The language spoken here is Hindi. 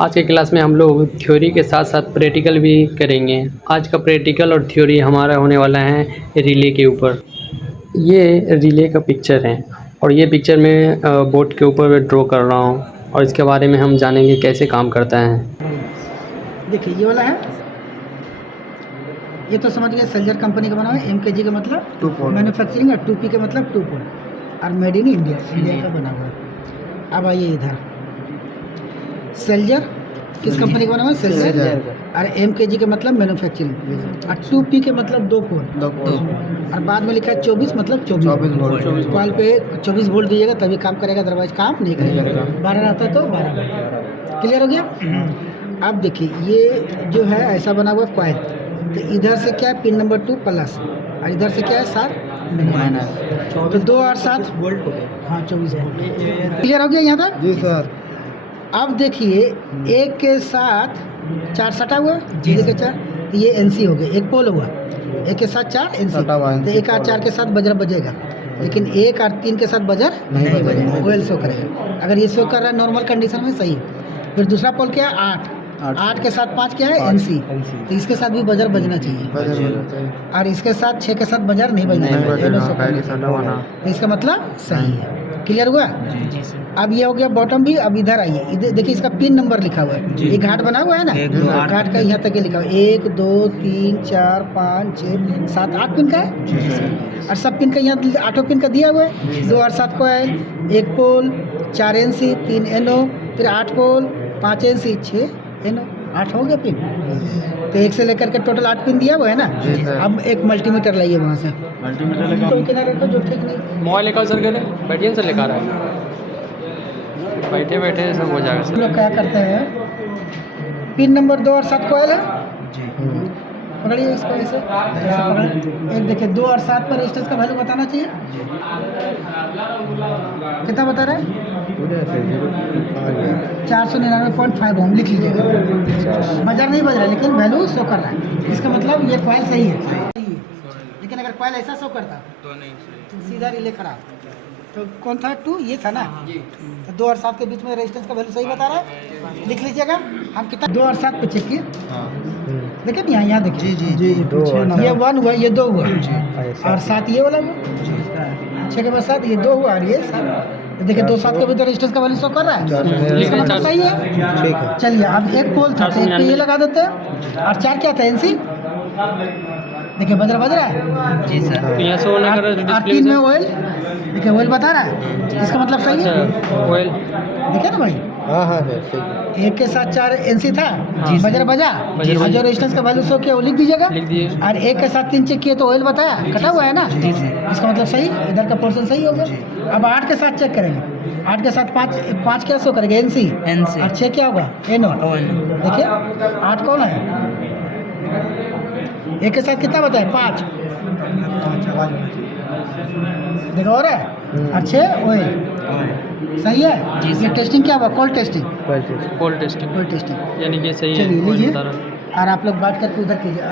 आज के क्लास में हम लोग थ्योरी के साथ साथ प्रैक्टिकल भी करेंगे। आज का प्रैक्टिकल और थ्योरी हमारा होने वाला है रिले के ऊपर। ये रिले का पिक्चर है और ये पिक्चर मैं बोर्ड के ऊपर ड्रॉ कर रहा हूँ और इसके बारे में हम जानेंगे कैसे काम करता है। देखिए ये वाला है, ये तो समझ गए सेल्जर कंपनी का बना हुआ है। MKG का मतलब मैन्युफैक्चरिंग और 2P का मतलब 2 पोल और मेड इन इंडिया, इंडिया का बना हुआ है। अब आइए इधर, सेल्जर किस कंपनी का बना हुआ है? सेल्जर। और MKG का मतलब मैन्युफैक्चरिंग और 2P के मतलब 2 पोल और बाद में लिखा है 24 मतलब 24 वोल्ट। कॉल पे 24 वोल्ट दीजिएगा तभी काम करेगा, अदरवाइज काम नहीं करेगा। 12 रहता है तो 12। क्लियर हो गया? अब देखिए ये जो है ऐसा बना हुआ कॉइल, तो इधर से क्या है पिन नंबर 2 प्लस और इधर से क्या है 7 माइनस, तो 2 और 7 वोल्ट हो गया। हाँ 24 वोल्ट। क्लियर हो गया यहाँ तक? जी सर। अब देखिए एक के साथ 4 सटा हुआ, जीरो के 4, तो ये NC हो गया, एक पोल हुआ। एक के साथ 4 NC, तो 1 और 4 के साथ बजर बजेगा, लेकिन 1 और 3 के साथ बजर नहीं बजेगा, ऑयल शो करेगा। अगर ये शो कर रहा है नॉर्मल कंडीशन में सही। फिर दूसरा पोल क्या है 8 के साथ 5 क्या है NC, तो इसके साथ भी बजर बजना चाहिए और इसके साथ 6 के साथ बजर नहीं बजना चाहिए, तो इसका मतलब सही है। क्लियर हुआ? जी सर। अब ये हो गया बॉटम भी। अब इधर आइए, इधर देखिए इसका पिन नंबर लिखा हुआ है, ये घाट बना हुआ है ना, घाट का यहाँ तक ये लिखा हुआ है 1 2 3 4 5 6 7 8 पिन का है और सब पिन का यहाँ 8 पिन का दिया हुआ है। 2 और 7 कोयल, 1 पोल, 4 NC, 3 NO, फिर 8 पोल, 5 NC, 6 NO, 8 हो गया पिन। तो 1 से लेकर के टोटल 8 पिन दिया हुआ है ना। अब एक मल्टीमीटर लाइए वहाँ से, तो किनारे को जो ठीक नहीं मोबाइल लेकर सर के बैठिए सर, लेकर आए बैठे बैठे सब हो जाएगा। लोग क्या करते हैं, पिन नंबर 2 और 7 कोयल है, पकड़िए इसको ऐसे पकड़िए। एक देखिए 2 और 7 पर रेजिस्टेंस का वैल्यू बताना चाहिए, कितना बता रहा है? 499.5 ओम लिख लीजिएगा। बजर नहीं बज रहा है लेकिन वैल्यू शो कर रहा है, इसका मतलब ये कॉइल सही है। लेकिन अगर कॉइल ऐसा शो करता तो नहीं, तो सीधा रिले खराब। तो कौन था 2? ये था ना। तो 2 और 7 के बीच में रेजिस्टेंस का वैल्यू सही बता रहा है, लिख लीजिएगा। हम कितना 2 और 7 पे चेक किए, देखिए ना यहाँ देखिए जी ये 1 हुआ, ये 2 हुआ और 7 ये वाला हुआ, 6 के बाद 7, ये 2 हुआ और ये 7। देखिए 2 7 के भीतर रेजिस्टेंस का वैल्यू शो कर रहा है, इसका मतलब सही है। चलिए अब एक पोल था, एक पे ये लगा देते हैं और 4 क्या था NC, देखिए बज रहा है जी सर। और 3 में ऑयल, देखिए ऑयल बता रहा है, इसका मतलब सही है। ऑयल देखिए ना भाई, हाँ सही। 1 के साथ 4 NC था, बजर बजा और जो रेजिस्टेंस का वैल्यू शो किया वो लिख दीजिएगा। और 1 के साथ 3 चेक किए तो ऑयल बताया, कटा हुआ है ना, इसका मतलब सही, इधर का पोर्शन सही होगा। अब 8 के साथ चेक करेंगे, 8 के साथ 5 क्या शो करेंगे NC और 6 क्या होगा NO। देखिए 8 कौन है, 1 के साथ कितना बताया 5, देखो और है और 6 ऑयल, सही है। ये टेस्टिंग क्या हुआ? कॉल टेस्टिंग कोल्ड टेस्टिंग यानी यानी कि सही है। चलिए लीजिए और आप लोग बात करके उधर कीजिए।